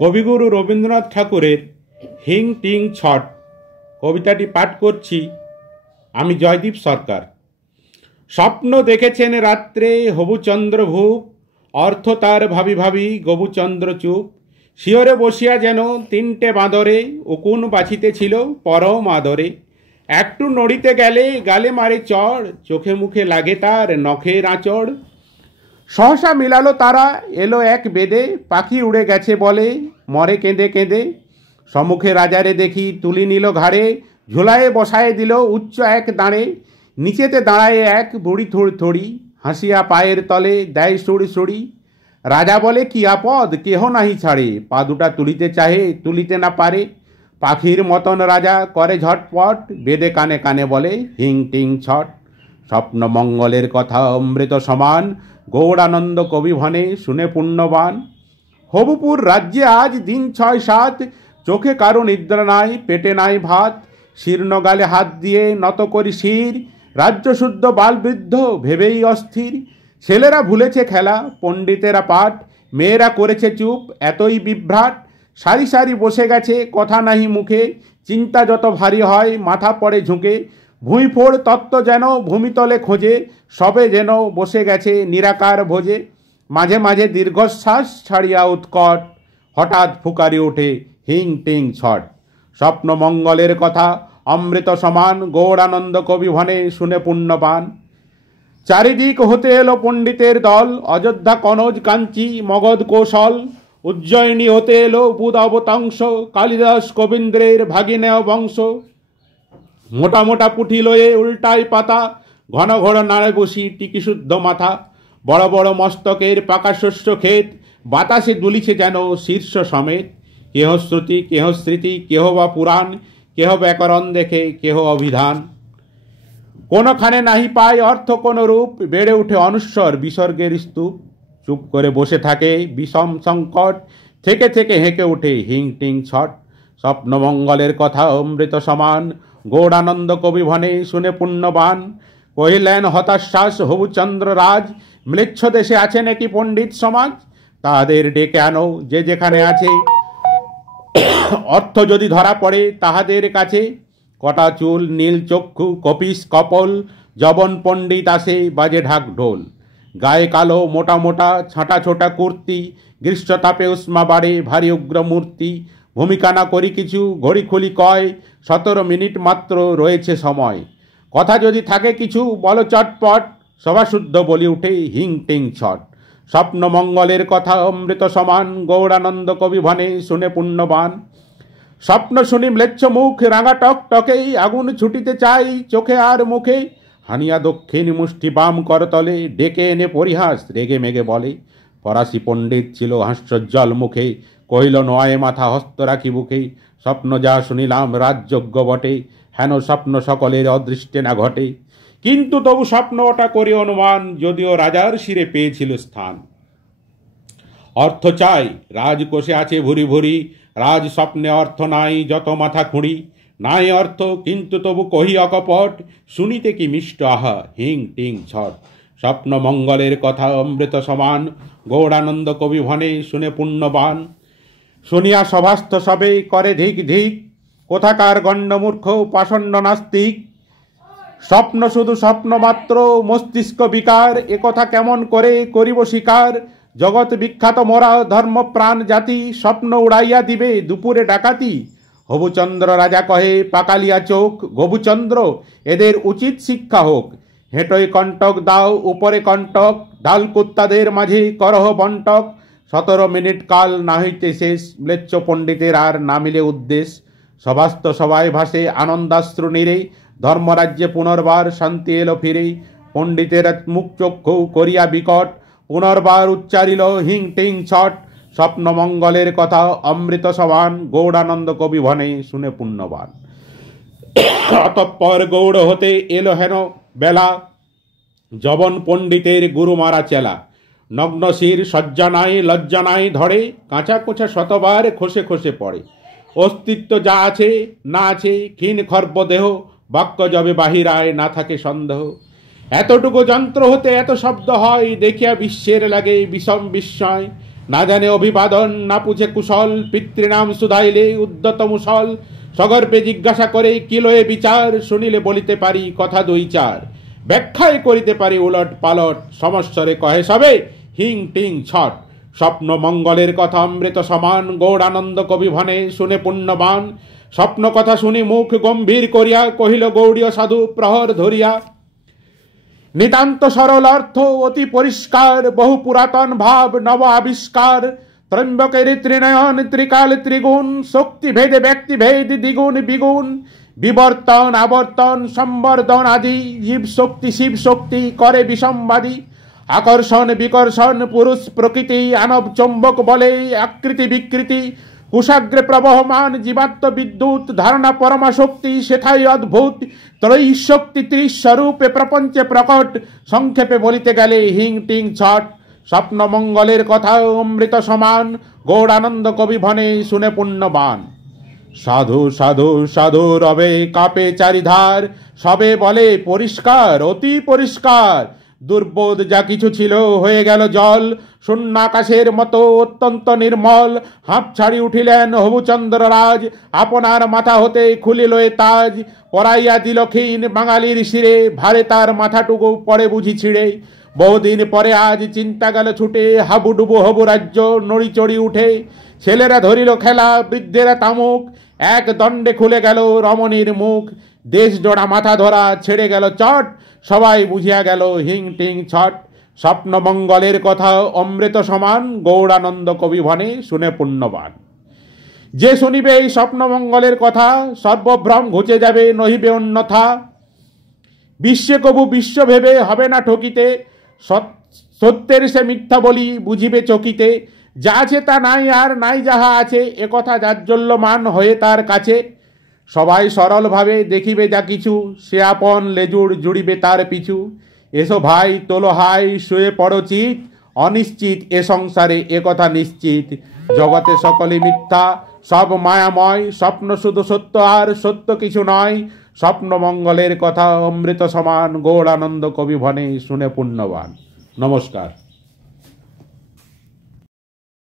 কবিগুরু রবীন্দ্রনাথ ঠাকুরের হিং টিং ছট কবিতাটি পাঠ করছি আমি জয়দীপ সরকার। স্বপ্ন দেখেছেন রাত্রে হবুচন্দ্র ভূপ, অর্থ তার ভাবি ভাবি গবুচন্দ্র চুপ। শিয়রে বসিয়া যেন তিনটে বাঁদরে, উকুন বাছিতেছিল পরম আদরে। একটু নড়িতে গেলে গালে মারে চড়, চোখে মুখে লাগে তার নখের আঁচড়। সহসা মিলালো তারা, এলো এক বেদে, পাখি উড়ে গেছে বলে মরে কেঁদে কেঁদে। সম্মুখে রাজারে দেখি তুলি নিল ঘাড়ে, ঝোলায়ে বসায়ে দিল উচ্চ এক দাঁড়ে। নিচেতে দাঁড়ায় এক বুড়ি থড়ি, হাসিয়া পায়ের তলে দেয় সুড়ি সুড়ি। রাজা বলে কি আপদ কেহ নাহি ছাড়ে, পা দুটা তুলিতে চাহে তুলিতে না পারে। পাখির মতন রাজা করে ঝটপট, বেদে কানে কানে বলে হিং টিং ছট। স্বপ্ন মঙ্গলের কথা অমৃত সমান, গৌড়ানন্দ কবি ভনে শুনে পুণ্যবান। হবুপুর রাজ্যে আজ দিন ৬-৭, চোখে কারো নিদ্রা নাই, পেটে নাই ভাত। শীর্ণ গালে হাত দিয়ে নত করি শির, রাজ্য শুদ্ধ বাল বৃদ্ধ ভেবেই অস্থির। ছেলেরা ভুলেছে খেলা, পণ্ডিতেরা পাঠ, মেয়েরা করেছে চুপ এতই বিভ্রাট। সারি সারি বসে গেছে কথা নাহি মুখে, চিন্তা যত ভারী হয় মাথা পড়ে ঝুঁকে। ভুঁইফোড় তত্ত্ব যেন ভূমিতলে খোঁজে, সবে যেন বসে গেছে নিরাকার ভোজে। মাঝে মাঝে দীর্ঘশ্বাস ছাড়িয়া উৎকট, হঠাৎ ফুকারি ওঠে হিং টিং ছট। স্বপ্ন মঙ্গলের কথা অমৃত সমান, গৌড়ানন্দ কবি ভনে শুনে পুণ্যপান। চারিদিক হতে এলো পণ্ডিতের দল, অযোধ্যা কনজ কাঞ্চি মগধ কৌশল। উজ্জয়িনী হতে এলো বুধ অবতাংশ, কালিদাস কবীন্দ্রের ভাগিনেয় বংশ। মোটা মোটা পুঁঠি লয়ে উল্টায় পাতা, ঘন ঘন নাড়ে বসি টিকি শুদ্ধ মাথা। বড় বড় মস্তকের পাকা শস্য ক্ষেত, বাতাসে দুলিছে যেন শীর্ষ সমেত। কেহ শ্রুতি কেহ স্মৃতি কেহ বা পুরাণ, কেহ ব্যাকরণ দেখে কেহ অভিধান। কোনোখানে নাহি পায় অর্থ কোন রূপ, বেড়ে উঠে অনুস্বর বিসর্গের স্তূপ। চুপ করে বসে থাকে বিষম সংকট, থেকে থেকে হেঁকে ওঠে হিং টিং ছট। স্বপ্ন মঙ্গলের কথা অমৃত সমান, গৌড়ানন্দ কবি ভনে শুনে পুণ্যবান। কহিলেন হতাশ্বাস হবুচন্দ্র রাজ, ম্লেচ্ছ দেশে আছে নাকি পণ্ডিত সমাজ। তাহাদের ডেকে আনো যে যেখানে আছে, অর্থ যদি ধরা পড়ে তাহাদের কাছে। কটা চুল নীল চক্ষু কপিস কপল, জবন পণ্ডিত আসে বাজে ঢাক ঢোল। গায়ে কালো মোটা মোটা ছাঁটা ছোটা কুর্তি, গ্রীষ্মতাপে উষ্মা বাড়ে ভারী উগ্র মূর্তি। ভূমিকা না করি কিছু ঘড়ি খুলি কয়, ১৭ মিনিট মাত্র রয়েছে সময়। কথা যদি থাকে কিছু বলো চটপট, সভাশুদ্ধ বলি উঠে হিং টিং ছট। স্বপ্ন মঙ্গলের কথা অমৃত সমান, গৌড়ানন্দ কবি ভনে শুনে পুণ্যবান। স্বপ্ন শুনি ম্লেচ্ছ মুখ রাঙা টক টকেই, আগুন ছুটিতে চাই চোখে আর মুখে। হানিয়া দক্ষিণ মুষ্টি বাম করতলে, ডেকে এনে পরিহাস রেগে মেগে বলে। ফরাসি পণ্ডিত ছিল হাস্যোজ্জ্বল মুখে, কহিল নয় মাথা হস্ত রাখি বুকে। স্বপ্ন যা শুনিলাম রাজযোগ্য বটে, হেন স্বপ্ন সকলের অদৃষ্টে না ঘটে। কিন্তু তবু স্বপ্ন ওটা করি অনুমান, যদিও রাজার শিরে পেয়েছিল স্থান। অর্থ চাই রাজকোষে আছে ভুরি ভুরি, রাজ স্বপ্নে অর্থ নাই যত মাথা খুঁড়ি। নাই অর্থ কিন্তু তবু কহি অকপট, শুনিতে কি মিষ্ট আহা হিং টিং ছট। স্বপ্ন মঙ্গলের কথা অমৃত সমান, গৌড়ানন্দ কবি ভনে শুনে পুণ্যবান। শুনিয়া সভাস্থ সবে করে ধিক ধিক, কোথাকার গণ্ডমূর্খ পাষণ্ড নাস্তিক। স্বপ্ন শুধু স্বপ্ন মাত্র মস্তিষ্ক বিকার, একথা কেমন করে করিব স্বীকার। জগৎ বিখ্যাত মোরা ধর্মপ্রাণ জাতি, স্বপ্ন উড়াইয়া দিবে দুপুরে ডাকাতি। হবুচন্দ্র রাজা কহে পাকালিয়া চোখ, গবুচন্দ্র এদের উচিত শিক্ষা হোক। হেঁটোয় কণ্টক দাও উপরে কণ্টক, ঢাল কুত্তাদের মাঝে করহ বন্টক। ১৭ মিনিট কাল না হইতে শেষ, ম্লেচ্ছ পণ্ডিতের আর না মিলে উদ্দেশ। সভাস্থ সবাই ভাসে আনন্দাশ্রু নীরে, ধর্মরাজ্যে পুনর্বার শান্তি এলো ফিরে। পণ্ডিতের মুখ চক্ষু করিয়া বিকট, পুনর্বার উচ্চারিল হিং টিং ছট। স্বপ্ন মঙ্গলের কথা অমৃত সমান, গৌড়ানন্দ কবি ভনে শুনে পুণ্যবান। অতঃপর গৌড় হতে এলো হেন বেলা, জবন পণ্ডিতের গুরু মারা চেলা। নগ্ন শির সজ্জা নাই লজ্জা নাই ধরে, কাঁচা কোচা শতবার খসে খসে পড়ে। অস্তিত্ব যা আছে না আছে ক্ষীণ খর্ব দেহ, বাক্য যবে বাহিরায় না থাকে সন্দেহ। এতটুকু যন্ত্র হতে এত শব্দ হয়, দেখিয়া বিশ্বের লাগে বিষম বিস্ময়। না জানে অভিবাদন, না পুছে কুশল, পিতৃনাম শুধাইলে উদ্যত মুসল। সগর্বে জিজ্ঞাসা করে কি লয়ে বিচার, শুনিলে বলিতে পারি কথা দুই চার। ব্যাখ্যায় করিতে পারি উলট পালট, সমস্বরে কহে সবে হিং টিং ছট। স্বপ্ন মঙ্গলের কথা অমৃত সমান, গৌড়ানন্দ কবি ভনে শুনে পুণ্যবান। স্বপ্ন কথা শুনি মুখ গম্ভীর করিয়া, কহিল গৌড়ীয় সাধু প্রহর ধরিয়া। নিতান্ত সরল অর্থ অতি পরিষ্কার, বহু পুরাতন ভাব নব আবিষ্কার। ত্রম্বকের ত্রিনয়ন ত্রিকাল ত্রিগুণ, শক্তি ভেদে ব্যক্তি ভেদ দ্বিগুণ বিগুণ। বিবর্তন আবর্তন সম্বর্ধন আদি, জীব শক্তি শিব শক্তি করে বিষমবাদী। আকর্ষণ বিকর্ষণ পুরুষ প্রকৃতি, আনব চৌম্বক বলে আকৃতি বিকৃতি। কুশাগ্রে প্রবহমান জীবাত্ম বিদ্যুৎ, ধারণা পরমা শক্তি সেথাই অদ্ভুত। ত্রয়ী শক্তি ত্রিস্বরূপে প্রপঞ্চে প্রকট, সংক্ষেপে বলিতে গেলে হিং টিং ছট। স্বপ্ন মঙ্গলের কথা অমৃত সমান, গৌড়ানন্দ কবি ভনে শুনে পুণ্যবান। সাধু সাধু সাধু রবে কাপে চারিধার, সবে বলে পরিষ্কার অতি পরিষ্কার। দুর্বোধ যা কিছু ছিল হয়ে গেল জল, শূন্যাকাশের মতো অত্যন্ত নির্মল। হাঁপ ছাড়ি উঠিলেন হবুচন্দ্র রাজ, আপনার মাথা হতে খুলিল এ তাজ। পরাইয়া দিল ক্ষীণ বাঙালির শিরে, ভারে তার মাথাটুকু পড়ে বুঝি ছিঁড়ে। বহুদিন পরে আজ চিন্তা গেল ছুটে, হাবুডুবু হবু রাজ্য নড়ি চড়ি উঠে। ছেলেরা ধরিল খেলা বৃদ্ধেরা তামুক, এক দণ্ডে খুলে গেল রমণীর মুখ। দেশ জোড়া মাথা ধরা ছেড়ে গেল চট, সবাই বুঝিয়া গেল হিং টিং ছট। স্বপ্ন মঙ্গলের কথা অমৃত সমান, গৌড়ানন্দ কবি ভনে শুনে পুণ্যবান। যে শুনিবে এই স্বপ্ন মঙ্গলের কথা, সর্বভ্রম ঘুচে যাবে নহিবে অন্যথা। বিশ্বে কবু বিশ্ব ভেবে হবে না ঠকিতে, সত্যের সে মিথ্যা বলি বুঝিবে চকিতে। যা আছে তা নাই আর নাই যাহা আছে, একথা জাজ্জল্যমান হয়ে তার কাছে। সবাই সরলভাবে দেখিবে যা কিছু, সে আপন লেজুড় জুড়িবে তার পিছু। এসো ভাই তোলো হাই শুয়ে পড়ো চিত, অনিশ্চিত এ সংসারে একথা নিশ্চিত। জগতে সকলে মিথ্যা সব মায়াময়, স্বপ্ন শুধু সত্য আর সত্য কিছু নয়। স্বপ্ন মঙ্গলের কথা অমৃত সমান, গৌড়ানন্দ কবি ভনে শুনে পুণ্যবান। নমস্কার।